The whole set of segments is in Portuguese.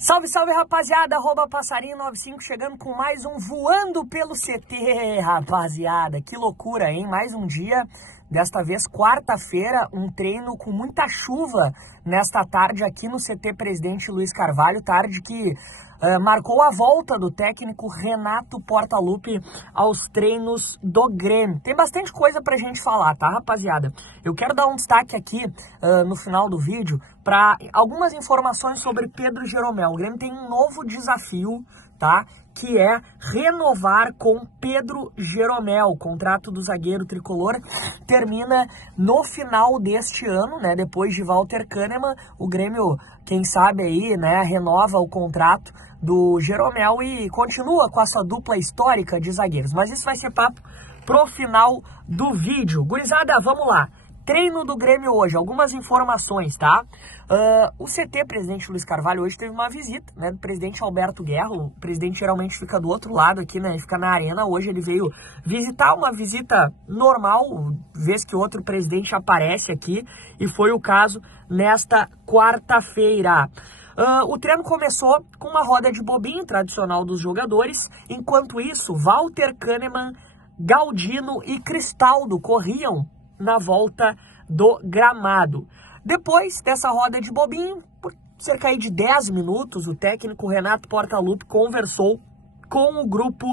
Salve, salve, rapaziada, @passarinho95 chegando com mais um Voando pelo CT, rapaziada. Que loucura, hein? Mais um dia, desta vez quarta-feira, um treino com muita chuva nesta tarde aqui no CT Presidente Luiz Carvalho, tarde que marcou a volta do técnico Renato Portaluppi aos treinos do Grêmio. Tem bastante coisa pra gente falar, tá, rapaziada? Eu quero dar um destaque aqui no final do vídeo para algumas informações sobre Pedro Jeromel. O Grêmio tem um novo desafio, tá? Que é renovar com Pedro Jeromel. O contrato do zagueiro tricolor termina no final deste ano, né? Depois de Walter Kahneman, o Grêmio, quem sabe aí, né, renova o contrato do Jeromel e continua com a sua dupla histórica de zagueiros. Mas isso vai ser papo pro final do vídeo. Gurizada, vamos lá. Treino do Grêmio hoje, algumas informações, tá? O CT Presidente Luiz Carvalho hoje teve uma visita, né, do presidente Alberto Guerra. O presidente geralmente fica do outro lado aqui, né, fica na arena. Hoje ele veio visitar, uma visita normal, vez que outro presidente aparece aqui, e foi o caso nesta quarta-feira. O treino começou com uma roda de bobinho tradicional dos jogadores. Enquanto isso, Walter Kahneman, Galdino e Cristaldo corriam na volta do gramado. Depois dessa roda de bobinho, por cerca de 10 minutos, o técnico Renato Portaluppi conversou com o grupo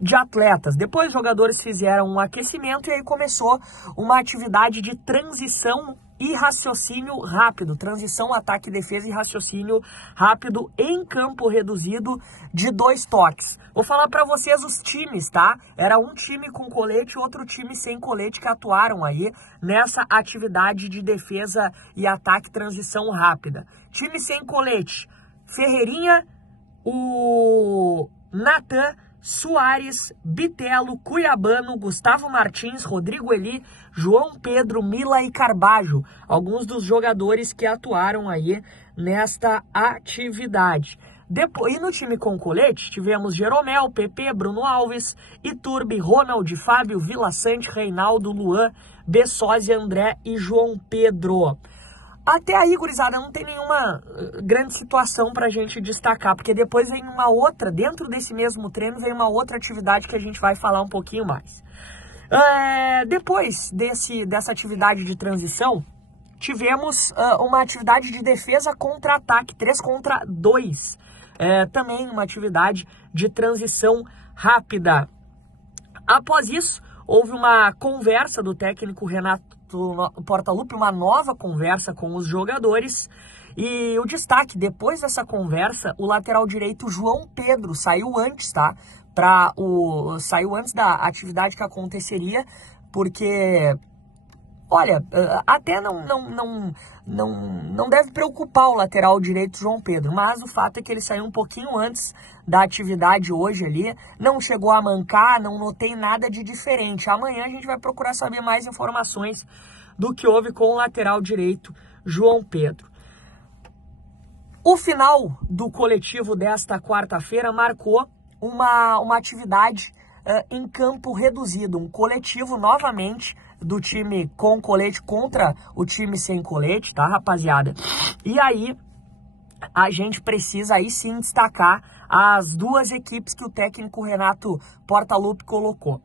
de atletas. Depois os jogadores fizeram um aquecimento e aí começou uma atividade de transição e raciocínio rápido. Transição, ataque, defesa e raciocínio rápido em campo reduzido de 2 toques. Vou falar para vocês os times, tá? Era um time com colete e outro time sem colete que atuaram aí nessa atividade de defesa e ataque, transição rápida. Time sem colete: Ferreirinha, o Natan, Soares, Bitelo, Cuiabano, Gustavo Martins, Rodrigo Eli, João Pedro, Mila e Carbajo. Alguns dos jogadores que atuaram aí nesta atividade. Depois, e no time com colete, tivemos Jeromel, PP, Bruno Alves, Iturbe, Ronald, Fábio, Vila Sante, Reinaldo, Luan, Bessosi, André e João Pedro. Até aí, gurizada, não tem nenhuma grande situação pra gente destacar, porque depois vem uma outra, dentro desse mesmo treino, vem uma outra atividade que a gente vai falar um pouquinho mais. Depois dessa atividade de transição, tivemos uma atividade de defesa contra ataque, 3 contra 2. Também uma atividade de transição rápida. Após isso, houve uma conversa do técnico Renato Portaluppi, uma nova conversa com os jogadores. E o destaque, depois dessa conversa, o lateral direito João Pedro saiu antes, tá? Saiu antes da atividade que aconteceria, porque, olha, até não deve preocupar o lateral direito João Pedro, mas o fato é que ele saiu um pouquinho antes da atividade hoje ali, não chegou a mancar, não notei nada de diferente. Amanhã a gente vai procurar saber mais informações do que houve com o lateral direito João Pedro. O final do coletivo desta quarta-feira marcou uma atividade em campo reduzido, um coletivo novamente do time com colete contra o time sem colete, tá, rapaziada? E aí a gente precisa aí sim destacar as duas equipes que o técnico Renato Portaluppi colocou.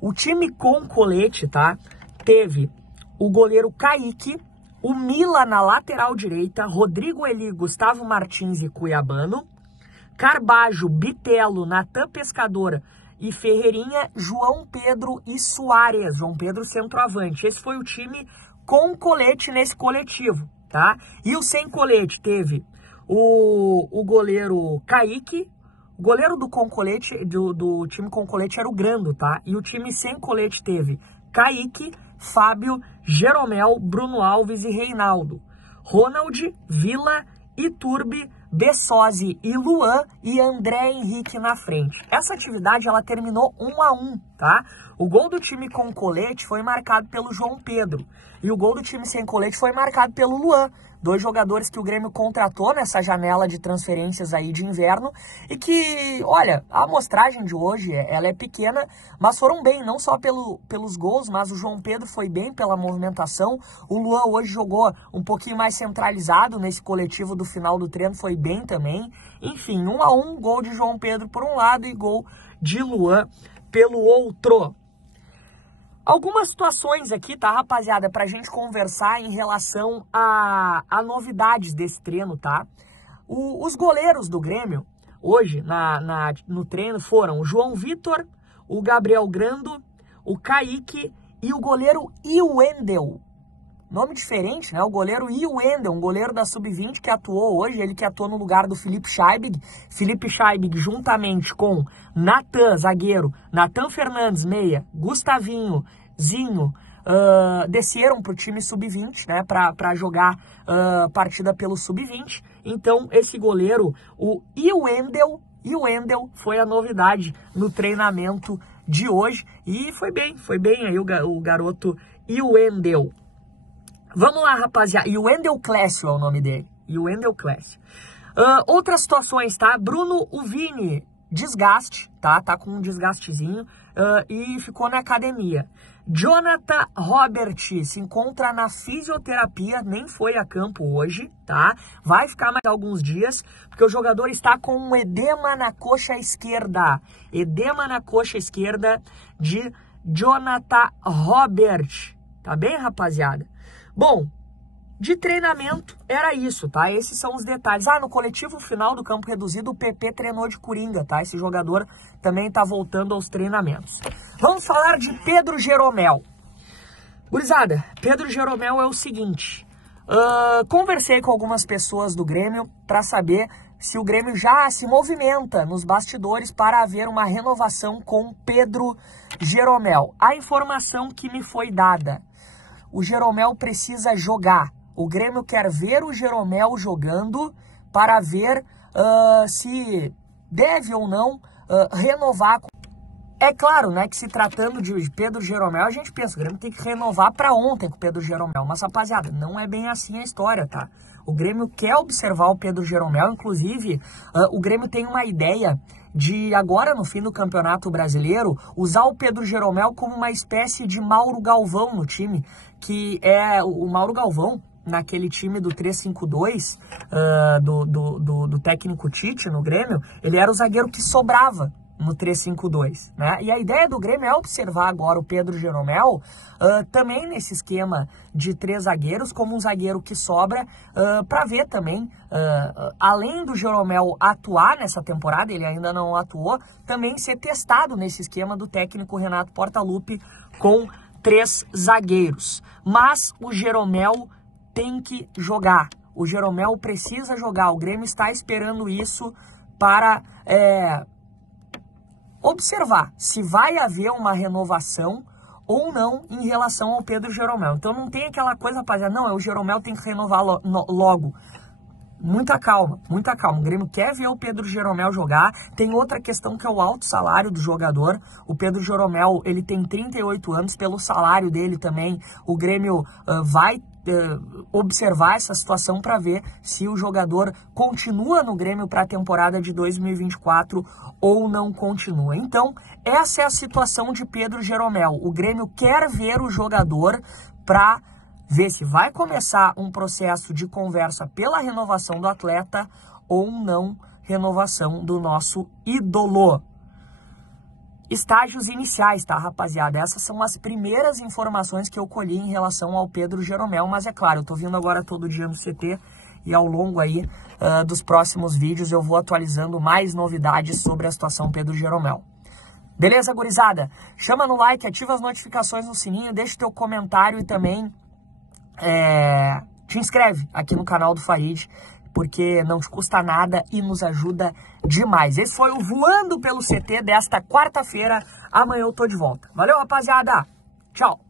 O time com colete, tá, teve o goleiro Kaique, o Mila na lateral direita, Rodrigo Eli, Gustavo Martins e Cuiabano, Carbajo, Bitelo, Natan Pescador e Ferreirinha, João Pedro e Soares. João Pedro centroavante. Esse foi o time com colete nesse coletivo, tá? E o sem colete teve o goleiro Kaique. O goleiro do time com colete era o Grando, tá? E o time sem colete teve Kaique, Fábio, Jeromel, Bruno Alves e Reinaldo. Ronald, Vila, Iturbe, Bessosi e Luan e André Henrique na frente. Essa atividade ela terminou 1-1, tá? O gol do time com colete foi marcado pelo João Pedro e o gol do time sem colete foi marcado pelo Luan. 2 jogadores que o Grêmio contratou nessa janela de transferências aí de inverno e que, olha, a amostragem de hoje, ela é pequena, mas foram bem, não só pelos gols, mas o João Pedro foi bem pela movimentação, o Luan hoje jogou um pouquinho mais centralizado nesse coletivo do final do treino, foi bem também, enfim, 1-1, gol de João Pedro por um lado e gol de Luan pelo outro. Algumas situações aqui, tá, rapaziada, pra gente conversar em relação a novidades desse treino, tá? Os goleiros do Grêmio, hoje, no treino, foram o João Vitor, o Gabriel Grando, o Kaique e o goleiro Iwendel. Nome diferente, né? O goleiro Iwendel, um goleiro da Sub-20 que atuou hoje, ele que atuou no lugar do Felipe Scheibig. Felipe Scheibig juntamente com Natan, zagueiro, Natan Fernandes, meia, Gustavinho, Zinho, desceram para o time Sub-20, né? Para jogar partida pelo Sub-20. Então, esse goleiro, o Iwendel foi a novidade no treinamento de hoje. E foi bem aí o garoto Iwendel. Vamos lá, rapaziada. Iwendel Clécio é o nome dele. Iwendel Clécio. Outras situações, tá? Bruno Uvini, desgaste, tá? Tá com um desgastezinho e ficou na academia. Jonathan Robert se encontra na fisioterapia, nem foi a campo hoje, tá? Vai ficar mais alguns dias, porque o jogador está com um edema na coxa esquerda. Edema na coxa esquerda de Jonathan Robert. Tá bem, rapaziada? Bom, de treinamento era isso, tá? Esses são os detalhes. No coletivo final do campo reduzido, o PP treinou de coringa, tá? Esse jogador também tá voltando aos treinamentos. Vamos falar de Pedro Jeromel. Gurizada, Pedro Jeromel é o seguinte. Conversei com algumas pessoas do Grêmio para saber se o Grêmio já se movimenta nos bastidores para haver uma renovação com Pedro Jeromel. A informação que me foi dada: o Jeromel precisa jogar. O Grêmio quer ver o Jeromel jogando para ver se deve ou não renovar. É claro, né, que se tratando de Pedro Jeromel, a gente pensa, o Grêmio tem que renovar para ontem com o Pedro Jeromel. Mas, rapaziada, não é bem assim a história, tá? O Grêmio quer observar o Pedro Jeromel, inclusive o Grêmio tem uma ideia de agora, no fim do Campeonato Brasileiro, usar o Pedro Jeromel como uma espécie de Mauro Galvão no time, que é o Mauro Galvão, naquele time do 3-5-2 do técnico Tite no Grêmio, ele era o zagueiro que sobrava no 3-5-2, né? E a ideia do Grêmio é observar agora o Pedro Jeromel também nesse esquema de 3 zagueiros, como um zagueiro que sobra, para ver também, além do Jeromel atuar nessa temporada, ele ainda não atuou, também ser testado nesse esquema do técnico Renato Portaluppi com 3 zagueiros. Mas o Jeromel tem que jogar, o Jeromel precisa jogar, o Grêmio está esperando isso para observar se vai haver uma renovação ou não em relação ao Pedro Jeromel. Então não tem aquela coisa, rapaziada, não, o Jeromel tem que renovar logo. Muita calma, muita calma. O Grêmio quer ver o Pedro Jeromel jogar. Tem outra questão que é o alto salário do jogador. O Pedro Jeromel, ele tem 38 anos, pelo salário dele também. O Grêmio vai observar essa situação para ver se o jogador continua no Grêmio para a temporada de 2024 ou não continua. Então, essa é a situação de Pedro Jeromel. O Grêmio quer ver o jogador para ver se vai começar um processo de conversa pela renovação do atleta ou não renovação do nosso ídolo. Estágios iniciais, tá, rapaziada? Essas são as primeiras informações que eu colhi em relação ao Pedro Jeromel, mas é claro, eu tô vindo agora todo dia no CT e ao longo aí dos próximos vídeos eu vou atualizando mais novidades sobre a situação Pedro Jeromel. Beleza, gurizada? Chama no like, ativa as notificações no sininho, deixa teu comentário e também te inscreve aqui no canal do Farid, porque não te custa nada e nos ajuda demais. Esse foi o Voando pelo CT desta quarta-feira. Amanhã eu tô de volta. Valeu, rapaziada. Tchau.